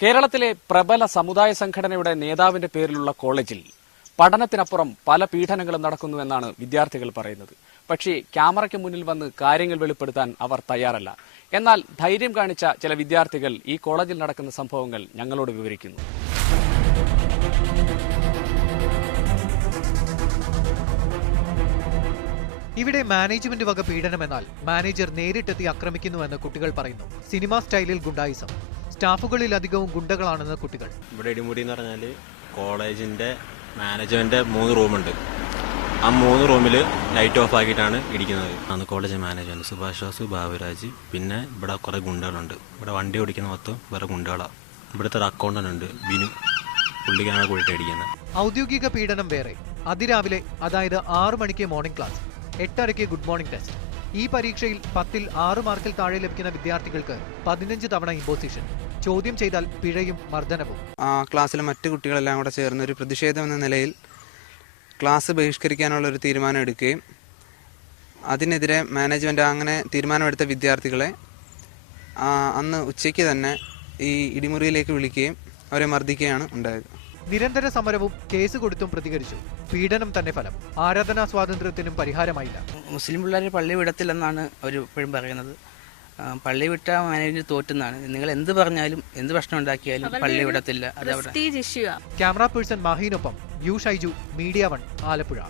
കേരളത്തിലെ പ്രബല സമുദായ സംഘടനയുടെ നേതാവിന്റെ പേരിലുള്ള കോളേജിൽ പഠനത്തിനപ്പുറം പല പീഡനങ്ങളും നടക്കുന്നുവെന്നാണ് വിദ്യാർത്ഥികൾ പറയുന്നത്. പക്ഷേ ക്യാമറയ്ക്ക് മുന്നിൽ വന്ന് കാര്യങ്ങൾ വെളിപ്പെടുത്താൻ അവർ തയ്യാറല്ല. എന്നാൽ ധൈര്യം കാണിച്ച ചില വിദ്യാർത്ഥികൾ ഈ കോളേജിൽ നടക്കുന്ന സംഭവങ്ങൾ ഞങ്ങളോട് വിവരിക്കുന്നു. ഇവിടെ മാനേജ്മെന്റ് വക പീഡനമെന്നാൽ മാനേജർ നേരിട്ടെത്തി ആക്രമിക്കുന്നുവെന്ന് കുട്ടികൾ പറയുന്നു. സിനിമാ സ്റ്റൈലിൽ ഗുണ്ടായിസം. സ്റ്റാഫുകളിലധികവും ഗുണ്ടകളാണെന്ന് കുട്ടികൾ. ഇവിടെ ഇടിമുടി എന്ന് പറഞ്ഞാൽ കോളേജിന്റെ മാനേജ്മെന്റ് മൂന്ന് റൂമുണ്ട്. ആ മൂന്ന് റൂമിൽ ലൈറ്റ് ഓഫ് ആക്കിയിട്ടാണ് ഇടിക്കുന്നത് അന്ന് കോളേജ് മാനേജ്മെന്റ് സുഭാഷ് വാസു ബാബുരാജ് പിന്നെ ഇവിടെ കുറേ ഗുണ്ടകളുണ്ട്. ഇവിടെ വണ്ടി ഓടിക്കുന്ന മൊത്തം വേറെ ഗുണ്ടകളാണ് ഇവിടുത്തെ ഒരു അക്കൗണ്ടന്റ് ഉണ്ട് ബിനു. പുള്ളിക്കാണ് കൂടിയിട്ട് ഇടിക്കുന്നത് ഔദ്യോഗിക പീഡനം വേറെ. അതിരാവിലെ അതായത് ആറു മണിക്ക് മോർണിംഗ് ക്ലാസ് എട്ടരയ്ക്ക് ഗുഡ് മോർണിംഗ് ടെസ്റ്റ് ഈ പരീക്ഷയിൽ പത്തിൽ ആറ് മാർക്കിൽ താഴെ ലഭിക്കുന്ന വിദ്യാർത്ഥികൾക്ക് പതിനഞ്ച് തവണ ഇമ്പോസിഷൻ ചോദ്യം ചെയ്താൽ പിഴയും മർദ്ദനവും. ആ ക്ലാസ്സിലെ മറ്റു കുട്ടികളെല്ലാം കൂടെ ചേർന്ന് ഒരു പ്രതിഷേധം എന്ന നിലയിൽ ക്ലാസ് ബഹിഷ്കരിക്കാനുള്ള ഒരു തീരുമാനം എടുക്കുകയും അതിനെതിരെ മാനേജ്മെന്റ് അങ്ങനെ തീരുമാനമെടുത്ത വിദ്യാർത്ഥികളെ അന്ന് ഉച്ചയ്ക്ക് തന്നെ ഈ ഇടിമുറിയിലേക്ക് വിളിക്കുകയും അവരെ മർദ്ദിക്കുകയാണ് ഉണ്ടായത്. നിരന്തര സമരവും കേസ് കൊടുത്തും പ്രതികരിച്ചു. പീഡനം തന്നെ ഫലം. ആരാധനാ സ്വാതന്ത്ര്യത്തിനും പരിഹാരമായില്ല. മുസ്ലിം പിള്ളേർ പള്ളി വിടത്തില്ലെന്നാണ് അവർ എപ്പോഴും പറയുന്നത്. പള്ളി വിട്ട മാനേജ് തോറ്റുന്നതാണ് നിങ്ങൾ എന്ത് പറഞ്ഞാലും എന്ത് പ്രശ്നം ഉണ്ടാക്കിയാലും പള്ളി വിടത്തില്ല. Camera person മാഹീനൊപ്പം U Shaiju media one Alappuzha.